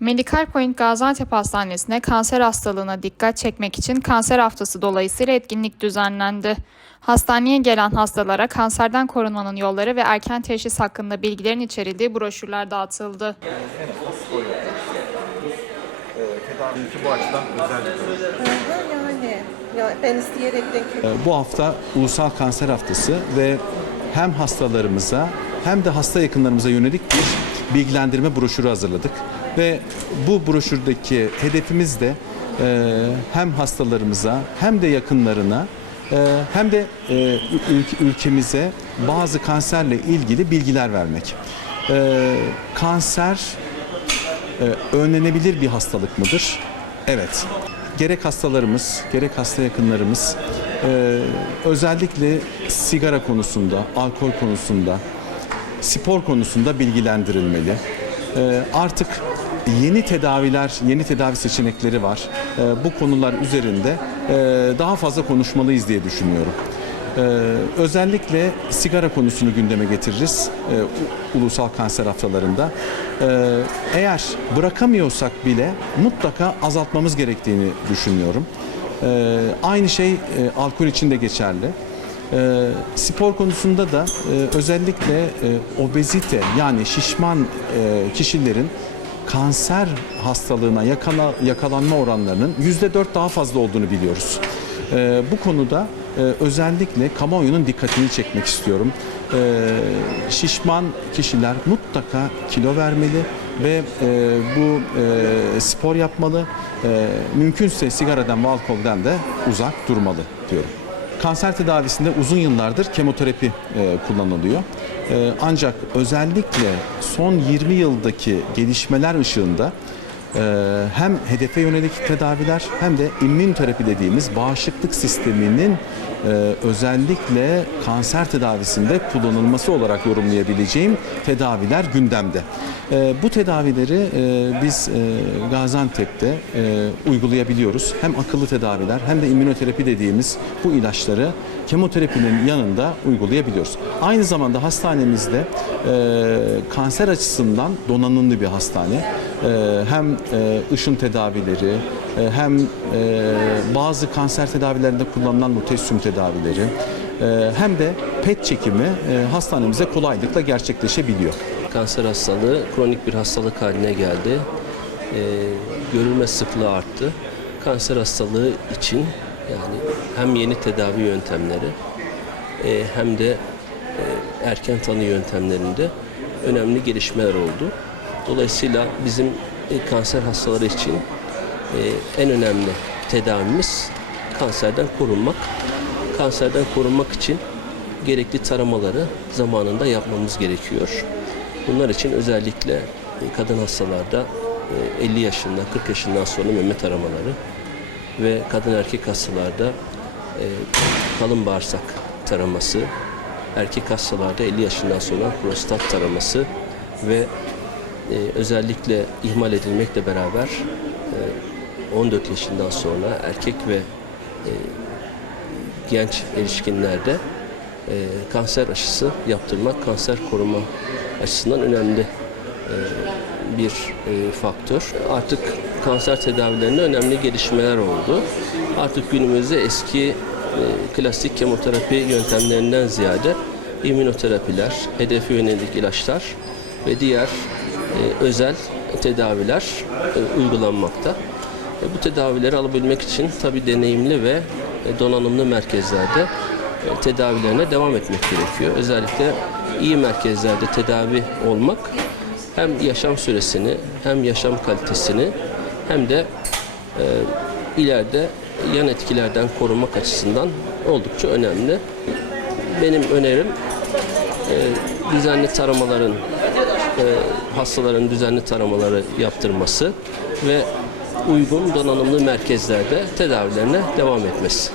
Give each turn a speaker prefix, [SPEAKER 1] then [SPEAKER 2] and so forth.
[SPEAKER 1] Medikal Point Gaziantep Hastanesi'ne kanser hastalığına dikkat çekmek için kanser haftası dolayısıyla etkinlik düzenlendi. Hastaneye gelen hastalara kanserden korunmanın yolları ve erken teşhis hakkında bilgilerin içerildiği broşürler dağıtıldı. Bu
[SPEAKER 2] açıdan özel ben Ee, Bu hafta Ulusal Kanser Haftası ve hem hastalarımıza hem de hasta yakınlarımıza yönelik bir bilgilendirme broşürü hazırladık. Ve bu broşürdeki hedefimiz de e, hem hastalarımıza hem de yakınlarına e, hem de e, ül- ülkemize bazı kanserle ilgili bilgiler vermek. E, Kanser önlenebilir bir hastalık mıdır? Evet. Gerek hastalarımız, gerek hasta yakınlarımız özellikle sigara konusunda, alkol konusunda, spor konusunda bilgilendirilmeli. Artık yeni tedaviler, yeni tedavi seçenekleri var. E, bu konular üzerinde e, daha fazla konuşmalıyız diye düşünüyorum. Ee, özellikle sigara konusunu gündeme getiririz e, ulusal kanser haftalarında. Ee, eğer bırakamıyorsak bile mutlaka azaltmamız gerektiğini düşünüyorum. Ee, aynı şey e, alkol için de geçerli. Ee, spor konusunda da e, özellikle e, obezite yani şişman e, kişilerin kanser hastalığına yakala, yakalanma oranlarının yüzde dört daha fazla olduğunu biliyoruz. Ee, bu konuda e, özellikle kamuoyunun dikkatini çekmek istiyorum. Ee, şişman kişiler mutlaka kilo vermeli ve e, bu e, spor yapmalı. E, mümkünse sigaradan ve alkolden de uzak durmalı diyorum. Kanser tedavisinde uzun yıllardır kemoterapi e, kullanılıyor. E, ancak özellikle son 20 yıldaki gelişmeler ışığında e, hem hedefe yönelik tedaviler hem de immün terapi dediğimiz bağışıklık sisteminin e, özellikle kanser tedavisinde kullanılması olarak yorumlayabileceğim tedaviler gündemde. E, bu tedavileri e, biz e, Gaziantep'te e, uygulayabiliyoruz. Hem akıllı tedaviler hem de immünoterapi dediğimiz bu ilaçları kemoterapinin yanında uygulayabiliyoruz. Aynı zamanda hastanemizde e, kanser açısından donanımlı bir hastane. E, hem e, ışın tedavileri e, hem e, bazı kanser tedavilerinde kullanılan mutesyum tedavileri hem de PET çekimi hastanemize kolaylıkla gerçekleşebiliyor.
[SPEAKER 3] Kanser hastalığı kronik bir hastalık haline geldi. Ee, görülme sıklığı arttı. Kanser hastalığı için yani hem yeni tedavi yöntemleri hem de erken tanı yöntemlerinde önemli gelişmeler oldu. Dolayısıyla bizim e, kanser hastaları için e, en önemli tedavimiz kanserden korunmak. Kanserden korunmak için gerekli taramaları zamanında yapmamız gerekiyor. Bunlar için özellikle e, kadın hastalarda e, 50 yaşında, 40 yaşından sonra meme taramaları ve kadın erkek hastalarda kalın bağırsak taraması, erkek hastalarda 50 yaşından sonra prostat taraması ve e, özellikle ihmal edilmekle beraber e, 14 yaşından sonra erkek ve e, genç erişkinlerde e, kanser aşısı yaptırmak kanser koruma açısından önemli e, bir e, faktör. Artık kanser tedavilerinde önemli gelişmeler oldu. Artık günümüzde eski e, klasik kemoterapi yöntemlerinden ziyade immünoterapiler, hedefe yönelik ilaçlar ve diğer özel tedaviler e, uygulanmakta. E, bu tedavileri alabilmek için tabi deneyimli ve e, donanımlı merkezlerde e, tedavilerine devam etmek gerekiyor. Özellikle iyi merkezlerde tedavi olmak hem yaşam süresini hem yaşam kalitesini hem de e, ileride yan etkilerden korunmak açısından oldukça önemli. Benim önerim e, düzenli taramaların e, e, hastaların düzenli taramaları yaptırması ve uygun donanımlı merkezlerde tedavilerine devam etmesi.